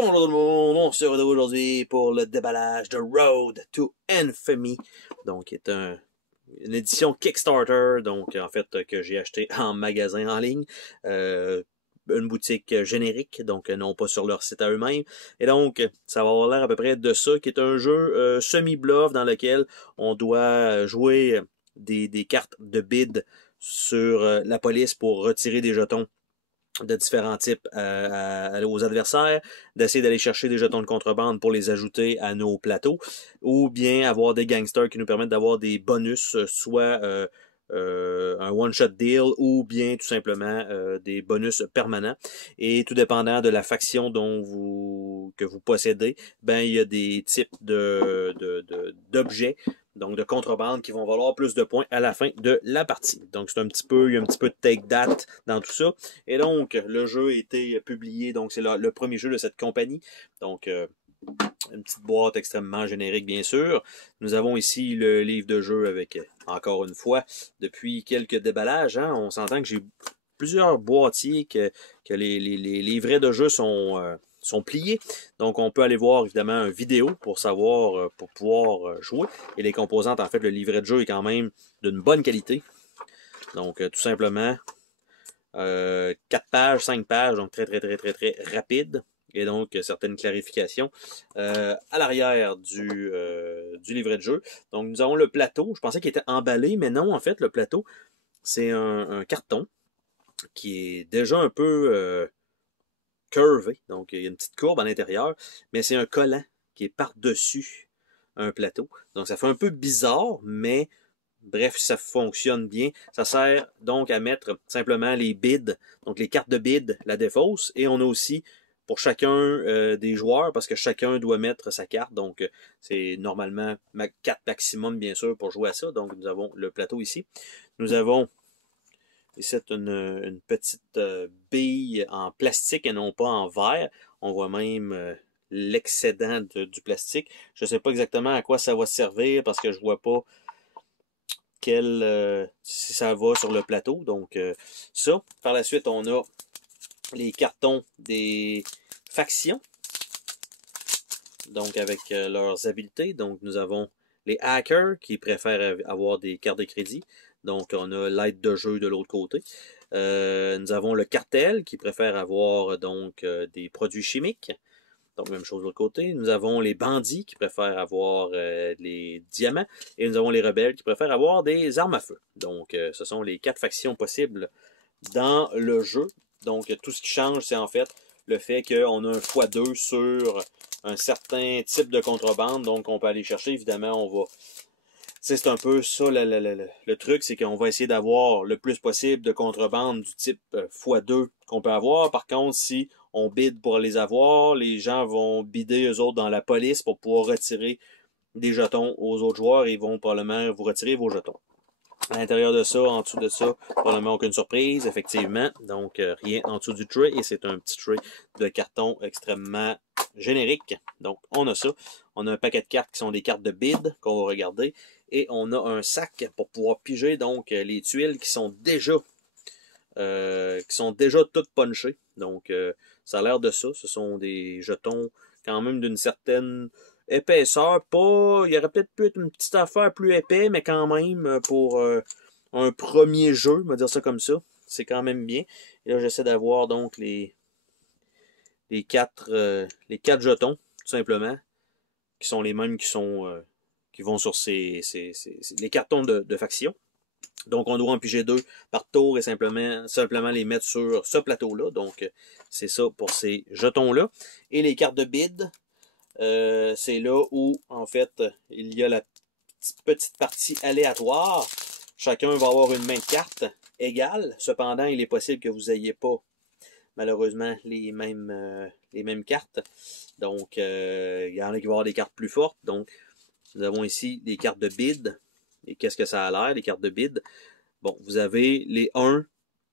Bonjour tout le monde, on se retrouve aujourd'hui pour le déballage de Road to Infamy, donc qui est une édition Kickstarter, donc en fait que j'ai acheté en magasin en ligne, une boutique générique, donc non pas sur leur site à eux-mêmes, et donc ça va avoir l'air à peu près de ça, qui est un jeu semi-bluff dans lequel on doit jouer des cartes de bid sur la police pour retirer des jetons de différents types aux adversaires, d'essayer d'aller chercher des jetons de contrebande pour les ajouter à nos plateaux, ou bien avoir des gangsters qui nous permettent d'avoir des bonus, soit un one-shot deal, ou bien tout simplement des bonus permanents. Et tout dépendant de la faction que vous possédez, ben il y a des types d'objets, donc de contrebande, qui vont valoir plus de points à la fin de la partie. Donc c'est il y a un petit peu de take that dans tout ça. Et donc le jeu a été publié, donc c'est le premier jeu de cette compagnie. Donc une petite boîte extrêmement générique, bien sûr. Nous avons ici le livre de jeu avec, encore une fois, depuis quelques déballages. Hein, on s'entend que j'ai plusieurs boîtiers que les livrets de jeu sont pliés. Donc, on peut aller voir, évidemment, une vidéo pour savoir, pour pouvoir jouer. Et les composantes, en fait, le livret de jeu est quand même d'une bonne qualité. Donc, tout simplement, 4 pages, 5 pages, donc très rapide. Et donc, certaines clarifications à l'arrière du livret de jeu. Donc, nous avons le plateau. Je pensais qu'il était emballé, mais non, en fait, le plateau, c'est un carton qui est déjà un peu curvé. Donc, il y a une petite courbe à l'intérieur, mais c'est un collant qui est par-dessus un plateau. Donc, ça fait un peu bizarre, mais bref, ça fonctionne bien. Ça sert donc à mettre simplement les bids, donc les cartes de bid, la défausse, et on a aussi pour chacun des joueurs, parce que chacun doit mettre sa carte, donc c'est normalement 4 maximum, bien sûr, pour jouer à ça. Donc, nous avons le plateau ici. Nous avons ici une petite bille en plastique et non pas en verre. On voit même l'excédent du plastique. Je ne sais pas exactement à quoi ça va servir, parce que je vois pas si ça va sur le plateau. Donc, ça. Par la suite, on a les cartons des factions, donc avec leurs habiletés. Donc nous avons les hackers qui préfèrent avoir des cartes de crédit, donc on a l'aide de jeu de l'autre côté. Nous avons le cartel qui préfère avoir donc des produits chimiques, donc même chose de l'autre côté. Nous avons les bandits qui préfèrent avoir les diamants, et nous avons les rebelles qui préfèrent avoir des armes à feu. Donc ce sont les 4 factions possibles dans le jeu. Donc, tout ce qui change, c'est en fait le fait qu'on a un x2 sur un certain type de contrebande. Donc, on peut aller chercher. Évidemment, c'est un peu ça le truc, c'est qu'on va essayer d'avoir le plus possible de contrebande du type x2 qu'on peut avoir. Par contre, si on bide pour les avoir, les gens vont bider eux autres dans la police pour pouvoir retirer des jetons aux autres joueurs, et ils vont probablement vous retirer vos jetons. À l'intérieur de ça, en dessous de ça, probablement aucune surprise, effectivement. Donc, rien en dessous du tray. Et c'est un petit tray de carton extrêmement générique. Donc, on a ça. On a un paquet de cartes qui sont des cartes de bid qu'on va regarder. Et on a un sac pour pouvoir piger donc les tuiles qui sont déjà toutes punchées. Donc, ça a l'air de ça. Ce sont des jetons quand même d'une certaine épaisseur. Il y aurait peut-être pu être une petite affaire plus épais, mais quand même, pour un premier jeu, on va dire ça comme ça, c'est quand même bien. Et là, j'essaie d'avoir donc les 4 jetons, tout simplement, qui sont les mêmes qui vont sur les cartons de faction. Donc, on doit en piger 2 par tour et simplement les mettre sur ce plateau-là. Donc, c'est ça pour ces jetons-là. Et les cartes de bid, c'est là où, en fait, il y a la petite partie aléatoire. Chacun va avoir une main de carte égale. Cependant, il est possible que vous n'ayez pas, malheureusement, les mêmes cartes. Donc, il y en a qui vont avoir des cartes plus fortes. Donc, nous avons ici des cartes de bid. Et qu'est-ce que ça a l'air, les cartes de bid? Bon, vous avez les 1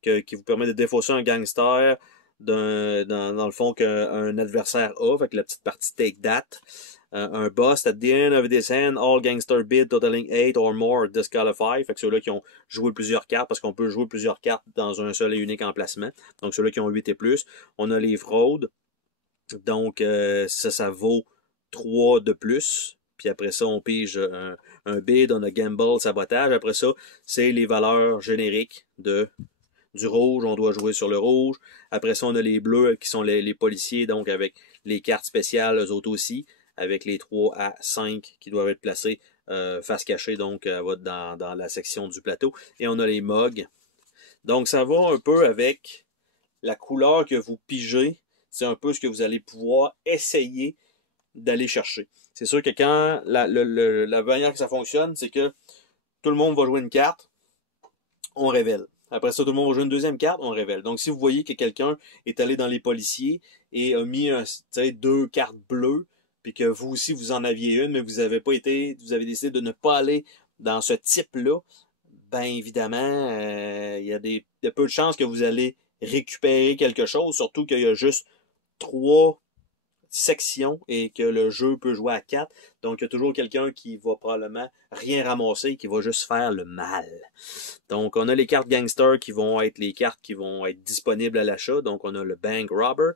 qui vous permet de défausser un gangster dans le fond qu'un adversaire a, avec la petite partie take that. Un boss, at the end of this hand, all gangster bid totaling 8 or more disqualify. Fait que ceux-là qui ont joué plusieurs cartes, parce qu'on peut jouer plusieurs cartes dans un seul et unique emplacement. Donc ceux-là qui ont 8 et plus. On a les fraudes. Donc, ça vaut 3 de plus. Puis après ça, on pige un bid, on a gamble, sabotage. Après ça, c'est les valeurs génériques du rouge. On doit jouer sur le rouge. Après ça, on a les bleus qui sont les policiers, donc avec les cartes spéciales, eux autres aussi, avec les 3 à 5 qui doivent être placés face cachée, donc dans la section du plateau. Et on a les mugs. Donc, ça va un peu avec la couleur que vous pigez. C'est un peu ce que vous allez pouvoir essayer d'aller chercher. C'est sûr que quand la manière que ça fonctionne, c'est que tout le monde va jouer une carte, on révèle. Après ça, tout le monde va jouer une deuxième carte, on révèle. Donc, si vous voyez que quelqu'un est allé dans les policiers et a mis 2 cartes bleues, puis que vous aussi, vous en aviez une, mais vous avez pas été, vous avez décidé de ne pas aller dans ce type-là, ben évidemment, il y a peu de chances que vous allez récupérer quelque chose, surtout qu'il y a juste 3 sections et que le jeu peut jouer à 4. Donc, il y a toujours quelqu'un qui va probablement rien ramasser, qui va juste faire le mal. Donc, on a les cartes gangster qui vont être les cartes qui vont être disponibles à l'achat. Donc, on a le bank robber,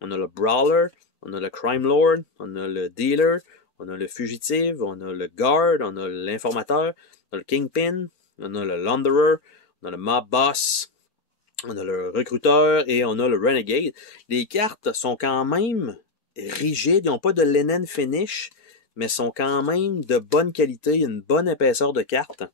on a le brawler, on a le crime lord, on a le dealer, on a le fugitive, on a le guard, on a l'informateur, on a le kingpin, on a le launderer, on a le mob boss, on a le recruteur et on a le renegade. Les cartes sont quand même rigides, ils n'ont pas de linen finish, mais sont quand même de bonne qualité, une bonne épaisseur de cartes.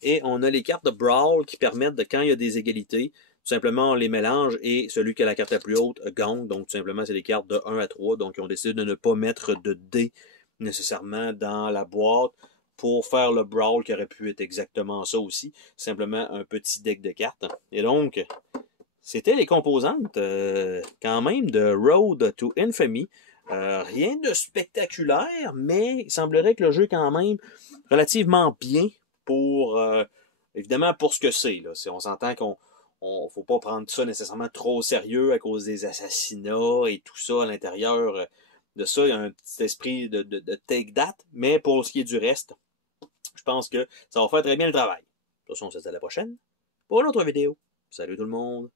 Et on a les cartes de Brawl qui permettent de, quand il y a des égalités, tout simplement on les mélange et celui qui a la carte la plus haute gagne. Donc tout simplement c'est des cartes de 1 à 3. Donc ils ont décidé de ne pas mettre de dés nécessairement dans la boîte pour faire le Brawl qui aurait pu être exactement ça aussi. Simplement un petit deck de cartes. Et donc, c'était les composantes quand même de Road to Infamy. Rien de spectaculaire, mais il semblerait que le jeu est quand même relativement bien pour évidemment pour ce que c'est. Là. On s'entend qu'on faut pas prendre ça nécessairement trop au sérieux à cause des assassinats et tout ça à l'intérieur de ça. Il y a un petit esprit de take that, mais pour ce qui est du reste, je pense que ça va faire très bien le travail. De toute façon, on se dit à la prochaine pour une autre vidéo. Salut tout le monde!